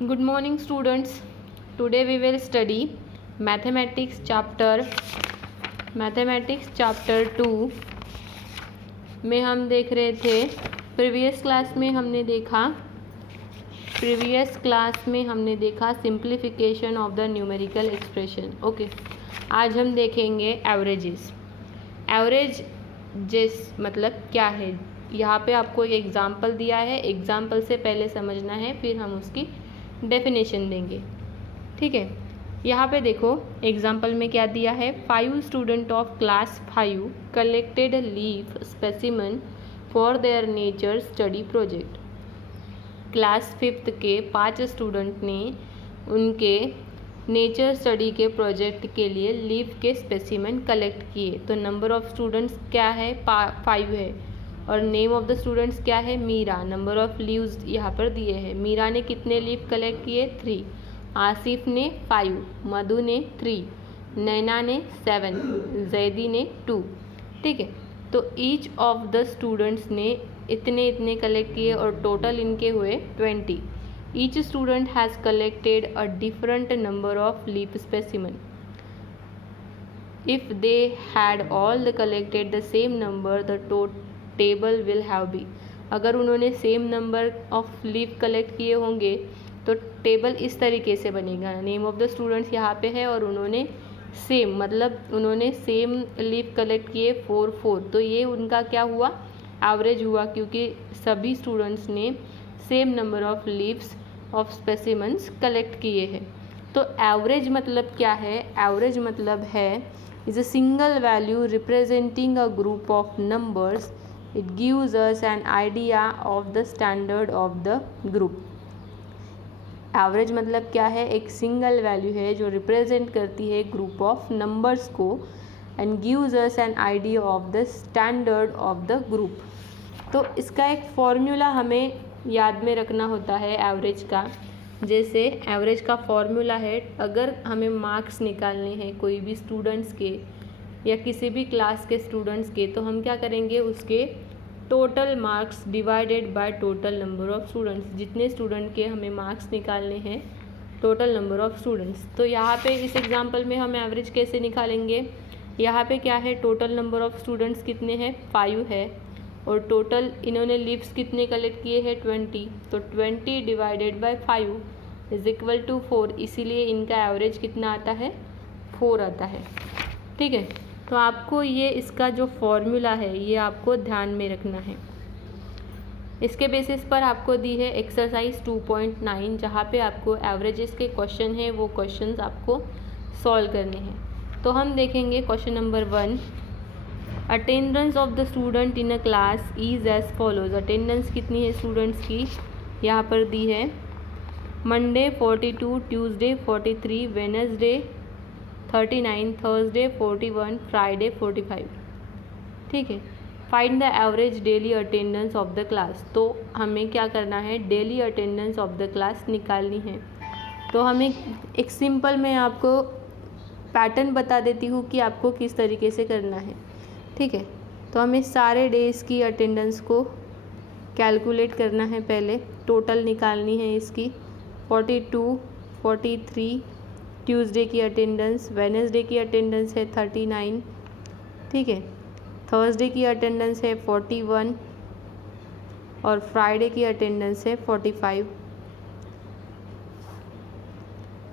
Good morning students. Today we will study Mathematics chapter 2 में हम देख रहे थे प्रीवियस क्लास में हमने देखा simplification of the numerical expression. Okay, आज हम देखेंगे एवरेजेस। एवरेजेस मतलब क्या है, यहाँ पे आपको एक एग्जाम्पल दिया है, एग्जाम्पल से पहले समझना है, फिर हम उसकी डेफिनेशन देंगे। ठीक है, यहाँ पे देखो एग्जाम्पल में क्या दिया है। 5 student of class 5 collected leaf specimen for their nature study project. Class 5th के 5 स्टूडेंट ने उनके नेचर स्टडी के प्रोजेक्ट के लिए लीफ के स्पेसिमन कलेक्ट किए। तो नंबर ऑफ स्टूडेंट्स क्या है, 5 है, और नेम ऑफ द स्टूडेंट्स क्या है, मीरा। नंबर ऑफ लीव्स यहाँ पर दिए हैं। मीरा ने कितने लीफ कलेक्ट किए, 3। आसिफ ने 5, मधु ने 3, नैना ने 7, जैदी ने 2। ठीक है, तो ईच ऑफ द स्टूडेंट्स ने इतने कलेक्ट किए और टोटल इनके हुए 20। Each student has collected a different number of leaf specimen. If they had all collected the same number the table will have be. अगर उन्होंने same number of leaf collect किए होंगे तो टेबल इस तरीके से बनेगा। नेम ऑफ द स्टूडेंट्स यहाँ पे है और उन्होंने सेम मतलब उन्होंने सेम लीफ कलेक्ट किए 4, तो ये उनका क्या हुआ, एवरेज हुआ, क्योंकि सभी स्टूडेंट्स ने same number of leaves of specimens collect किए हैं। तो एवरेज मतलब क्या है, एवरेज मतलब है is a single value representing a group of numbers. It gives us an idea of the standard of the group. Average मतलब क्या है, एक सिंगल वैल्यू है जो रिप्रेजेंट करती है ग्रुप ऑफ नंबर्स को, and gives us an idea of the standard of the group. तो इसका एक फॉर्मूला हमें याद में रखना होता है एवरेज का। जैसे एवरेज का फॉर्मूला है, अगर हमें मार्क्स निकालने हैं कोई भी स्टूडेंट्स के या किसी भी क्लास के स्टूडेंट्स के, तो हम क्या करेंगे, उसके total marks divided by total number of students. जितने स्टूडेंट के हमें मार्क्स निकालने हैं, टोटल नंबर ऑफ स्टूडेंट्स। तो यहाँ पे इस एग्जांपल में हम एवरेज कैसे निकालेंगे, यहाँ पे क्या है, टोटल नंबर ऑफ स्टूडेंट्स कितने हैं, 5 है, और टोटल इन्होंने लीव्स कितने कलेक्ट किए हैं, 20। तो 20 divided by 5 is equal to 4, इसीलिए इनका एवरेज कितना आता है, 4 आता है। ठीक है, तो आपको ये इसका जो फॉर्मूला है ये आपको ध्यान में रखना है। इसके बेसिस पर आपको दी है एक्सरसाइज 2.9, जहाँ पे आपको एवरेजेस के क्वेश्चन है, वो क्वेश्चंस आपको सॉल्व करने हैं। तो हम देखेंगे question number 1। Attendance of the student in a class is as follows. Attendance कितनी है स्टूडेंट्स की, यहाँ पर दी है। Monday 42, Tuesday 43, Wednesday 39, Thursday 41, Friday 45। ठीक है, find the average daily attendance of the class. तो हमें क्या करना है, daily attendance of the class निकालनी है। तो हमें एक सिंपल मैं आपको पैटर्न बता देती हूँ कि आपको किस तरीके से करना है। ठीक है, तो हमें सारे डेज़ की अटेंडेंस को कैलकुलेट करना है, पहले टोटल निकालनी है इसकी। 42, 43 ट्यूसडे की अटेंडेंस, वेडनेसडे की अटेंडेंस है 39। ठीक है, थर्सडे की अटेंडेंस है 41 और फ्राइडे की अटेंडेंस है 45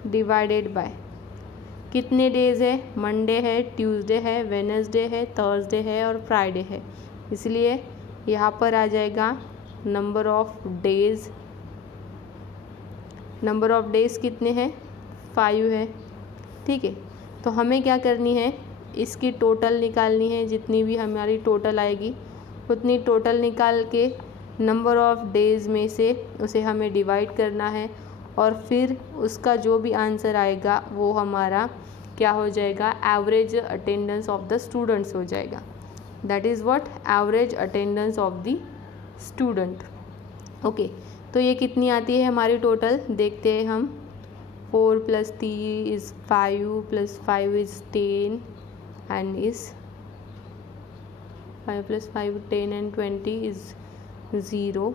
डिवाइडेड बाय कितने डेज़ है, मंडे है, ट्यूसडे है, वेडनेसडे है, थर्सडे है और फ्राइडे है, इसलिए यहाँ पर आ जाएगा number of days. Number of days कितने हैं, 5 है। ठीक है, तो हमें क्या करनी है, इसकी टोटल निकालनी है। जितनी भी हमारी टोटल आएगी उतनी टोटल निकाल के नंबर ऑफ डेज़ में से उसे हमें डिवाइड करना है, और फिर उसका जो भी आंसर आएगा वो हमारा क्या हो जाएगा, average attendance of the students हो जाएगा। That is what, average attendance of the student. Okay, तो ये कितनी आती है हमारी टोटल, देखते हैं हम। 4 + 3 is 5 + 5 is 10 and is 5 + 5 10 and 20 is 0,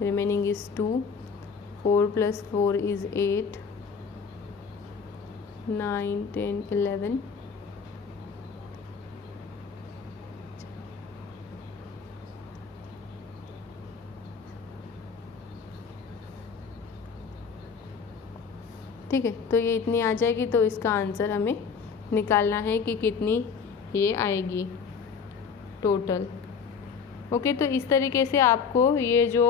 remaining is 2, 4 + 4 is 8, 9, 10, 11, ठीक है। तो ये इतनी आ जाएगी, तो इसका आंसर हमें निकालना है कि कितनी ये आएगी टोटल। ओके, तो इस तरीके से आपको ये जो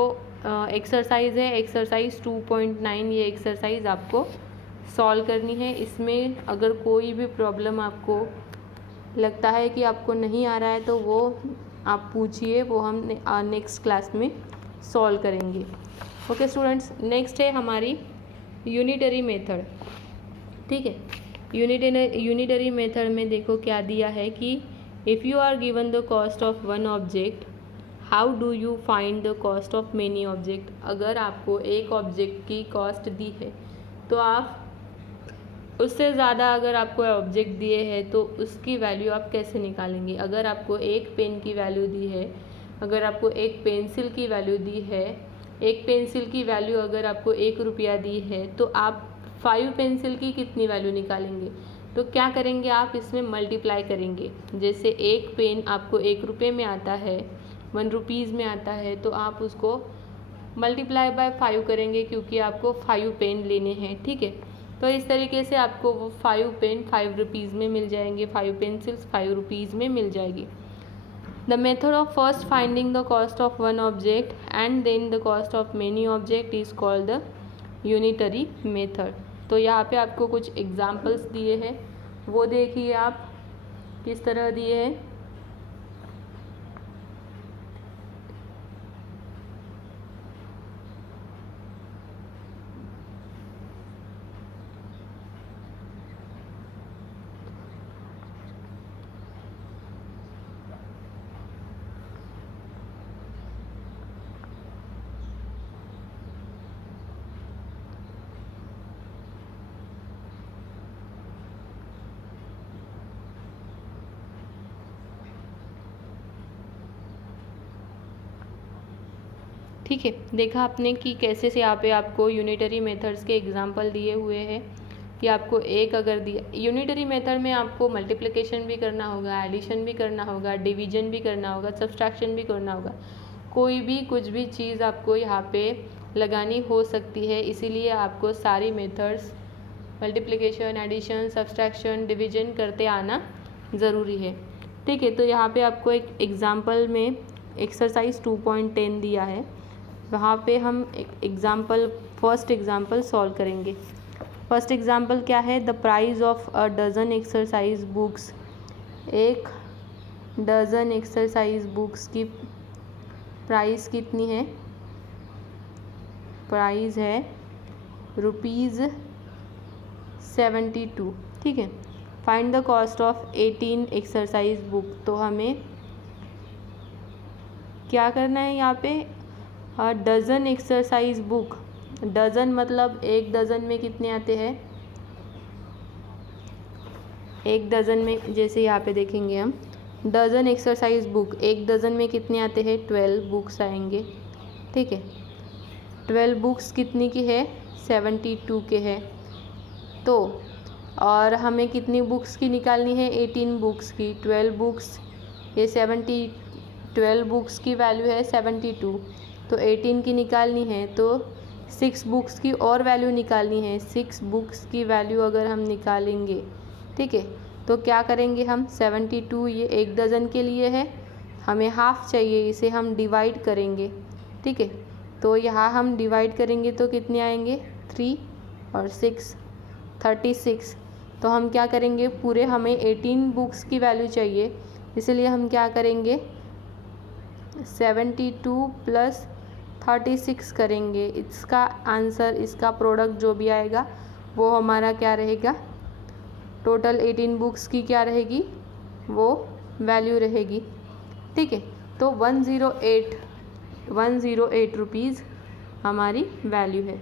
एक्सरसाइज है, एक्सरसाइज 2.9, ये एक्सरसाइज आपको सॉल्व करनी है। इसमें अगर कोई भी प्रॉब्लम आपको लगता है कि आपको नहीं आ रहा है तो वो आप पूछिए, वो हम नेक्स्ट क्लास में सॉल्व करेंगे। ओके स्टूडेंट्स, नेक्स्ट है हमारी यूनिटरी मेथड। ठीक है, यूनिटरी मेथड में देखो क्या दिया है कि if you are given the cost of one object, how do you find the cost of many object. अगर आपको एक ऑब्जेक्ट की कॉस्ट दी है तो आप उससे ज़्यादा अगर आपको ऑब्जेक्ट दिए हैं तो उसकी वैल्यू आप कैसे निकालेंगे। अगर आपको एक पेन की वैल्यू दी है, अगर आपको एक पेंसिल की वैल्यू दी है, एक पेंसिल की वैल्यू अगर आपको 1 रुपया दी है तो आप 5 पेंसिल की कितनी वैल्यू निकालेंगे। तो क्या करेंगे, आप इसमें मल्टीप्लाई करेंगे। जैसे एक पेन आपको 1 रुपये में आता है, 1 रुपीज़ में आता है, तो आप उसको मल्टीप्लाई बाय 5 करेंगे क्योंकि आपको 5 पेन लेने हैं। ठीक है, तो इस तरीके से आपको वो 5 पेन 5 रुपीज़ में मिल जाएंगे, 5 पेंसिल्स 5 रुपीज़ में मिल जाएगी। The method of first finding the cost of one object and then the cost of many object is called the unitary method। तो यहाँ पे आपको कुछ एग्जाम्पल्स दिए हैं, वो देखिए आप किस तरह दिए हैं। ठीक है, देखा आपने कि कैसे से यहाँ पे आपको यूनिटरी मेथड्स के एग्जांपल दिए हुए हैं कि आपको एक अगर दिया, यूनिटरी मेथड में आपको मल्टीप्लिकेशन भी करना होगा, एडिशन भी करना होगा, डिवीजन भी करना होगा, सब्सट्रैक्शन भी करना होगा। कोई भी कुछ भी चीज़ आपको यहाँ पे लगानी हो सकती है, इसीलिए आपको सारी methods multiplication, addition, subtraction, division करते आना ज़रूरी है। ठीक है, तो यहाँ पे आपको एक एग्जाम्पल में एक्सरसाइज 2.10 दिया है, वहाँ पे हम फर्स्ट एग्जाम्पल सॉल्व करेंगे। फर्स्ट एग्जाम्पल क्या है, the price of a dozen exercise books. एक डज़न एक्सरसाइज बुक्स की प्राइस कितनी है, प्राइस है ₹72। ठीक है, find the cost of 18 exercise book. तो हमें क्या करना है यहाँ पे, डज़न एक्सरसाइज बुक, डज़न मतलब एक डज़न में कितने आते हैं, एक डज़न में जैसे यहाँ पे देखेंगे हम डज़न एक्सरसाइज बुक, एक डज़न में कितने आते हैं, 12 बुक्स आएंगे। ठीक है, 12 बुक्स कितनी की है, 72 के है। तो और हमें कितनी बुक्स की निकालनी है, 18 बुक्स की। 12 बुक्स, ये 12 बुक्स की वैल्यू है 72, तो 18 की निकालनी है, तो 6 बुक्स की और वैल्यू निकालनी है। 6 बुक्स की वैल्यू अगर हम निकालेंगे, ठीक है, तो क्या करेंगे हम, 72 ये एक डज़न के लिए है, हमें हाफ चाहिए, इसे हम डिवाइड करेंगे। ठीक है, तो यहाँ हम डिवाइड करेंगे तो कितने आएंगे, 3 और 6 36। तो हम क्या करेंगे, पूरे हमें 18 बुक्स की वैल्यू चाहिए, इसलिए हम क्या करेंगे, 72 + 36 करेंगे। इसका आंसर, इसका प्रोडक्ट जो भी आएगा वो हमारा क्या रहेगा, टोटल 18 बुक्स की क्या रहेगी, वो वैल्यू रहेगी। ठीक है, तो 108 रुपीज़ हमारी वैल्यू है।